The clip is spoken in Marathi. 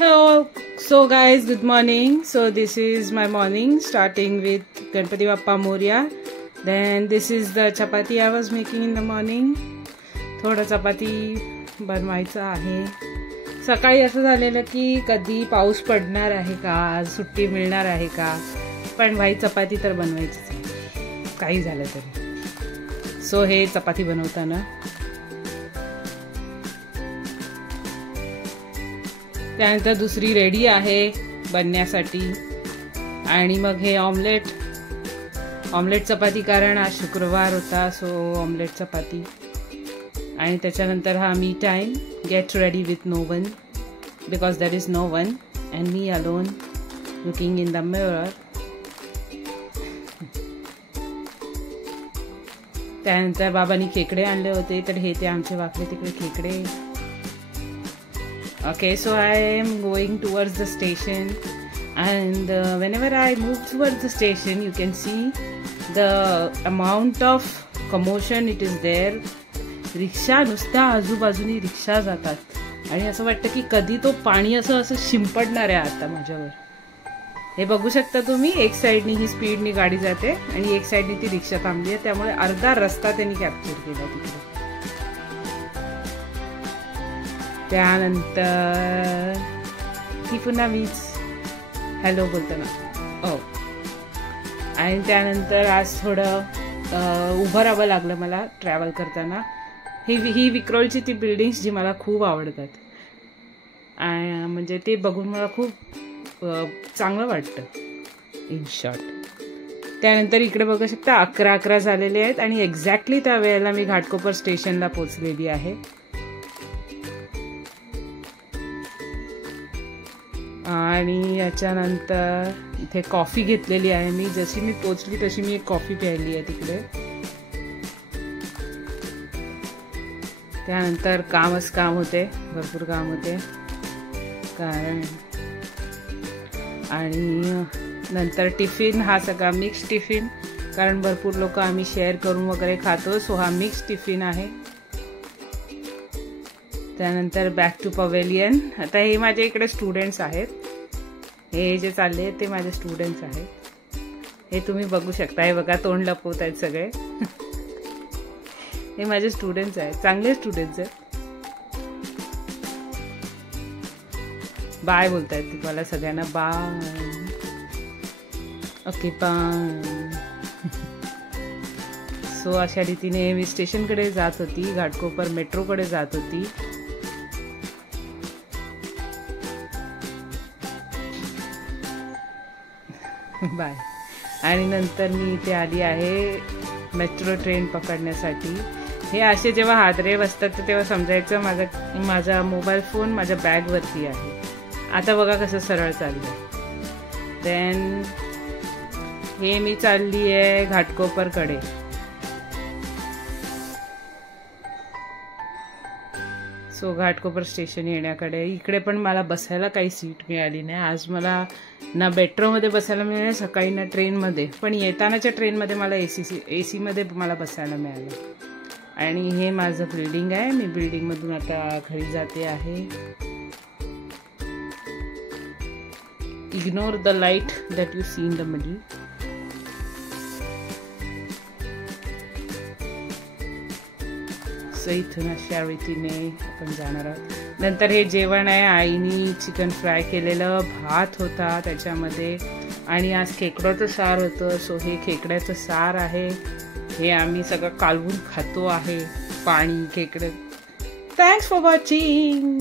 Hello, so guys, good morning. So this is my morning, starting with Ganpati Bappa Moria. Then this is the chapati I was making in the morning. थोडा चपाती बनवायचा आहे. सकाळी असं झालेलं की कधी पाऊस पडणार आहे का, आज सुट्टी मिळणार आहे का, पण भाई चपाती तर बनवायचीच आहे काही झालं तरी. सो हे चपाती बनवताना त्यानंतर दुसरी रेडी आहे बनण्यासाठी. आणि मग हे ऑमलेट चपाती, कारण आज शुक्रवार होता, सो ऑमलेट चपाती. आणि त्याच्यानंतर हा me time, get ready with no one because there is no one and me alone looking in the mirror. त्यानंतर बाबांनी खेकडे आणले होते, तर हे ते आमचे वाकडे तिकडे खेकडे. Okay, so I am going towards the station, and whenever I move towards the station, you can see the amount of commotion it is there. रिक्षा नुसत्या आजूबाजूनी रिक्षा जातात आणि असं वाटतं की कधी तो पाणी असं शिंपडणार आहे आता माझ्यावर. हे बघू शकता तुम्ही, एक साइडनी ही स्पीडनी गाडी जाते आणि एक साइडनी ती रिक्षा थांबली आहे, त्यामुळे अर्धा रस्ता त्यांनी कॅप्चर केला तिकडे. त्यानंतर ही पुन्हा मीच हॅलो बोलताना आणि त्यानंतर आज थोडं उभं राहावं लागलं मला ट्रॅव्हल करताना. ही विक्रोळची ती बिल्डिंग्स जी मला खूप आवडतात, म्हणजे ते बघून मला खूप चांगलं वाटतं इन शॉर्ट. त्यानंतर इकडे बघू शकता 11 झालेले आहेत आणि एक्झॅक्टली त्या वेळेला मी घाटकोपर स्टेशनला पोचलेली आहे. आणि याच्यानंतर इथे कॉफी घेतलेली आहे मी. जशी मी पोचली तशी मी एक कॉफी प्यायली आहे तिकडे. त्यानंतर कामच काम होते, भरपूर काम होते कारण. आणि नंतर टिफिन, हा सगळा मिक्स टिफिन, कारण भरपूर लोक आम्ही शेअर करून वगैरे खातो, सो हा मिक्स टिफिन आहे. त्यानंतर बॅक टू पवेलियन. आता हे माझे इकडे स्टुडंट्स आहेत, हे जे चालले आहेत ते माझे स्टुडंट्स आहेत. हे तुम्ही बघू शकता, हे बघा तोंड लपवत आहेत सगळे. हे माझे स्टुडंट्स आहेत, चांगले स्टुडंट्स आहेत. बाय बोलतायत तुम्हाला सगळ्यांना, बाय. Okay bye. सो अशा रीतीने मी स्टेशनकडे जात होती, घाटकोपर मेट्रोकडे जात होती. बाय. आणि नंतर मी इथे आली आहे मेट्रो ट्रेन पकडण्यासाठी. हे असे जेव्हा हादरे बसतात तर तेव्हा समजायचं माझा मोबाईल फोन माझ्या बॅगवरती आहे. आता बघा कसं सरळ चाललंय. देन हे मी चालली आहे घाटकोपरकडे. सो घाटकोपर स्टेशन येण्याकडे. इकडे पण मला बसायला काही सीट मिळाली नाही आज. मला ना मेट्रोमध्ये बसायला मिळालं सकाळी, ना ट्रेनमध्ये, पण येतानाच्या ट्रेनमध्ये मला एसी मध्ये मला बसायला मिळालं. आणि हे माझं बिल्डिंग आहे, मी बिल्डिंगमधून आता घरी जाते आहे. Ignore the light that you see in the middle. So इथून अशा रीतीने आपण जाणार आहोत. नंतर हे जेवण आहे, आईनी चिकन फ्राय केलेलं, भात होता त्याच्यामध्ये, आणि आज खेकड्याचं सार होतं. सो हे खेकड्याचं सार आहे, हे आम्ही सगळं कालवून खातो आहे, पाणी खेकडे. Thanks for watching.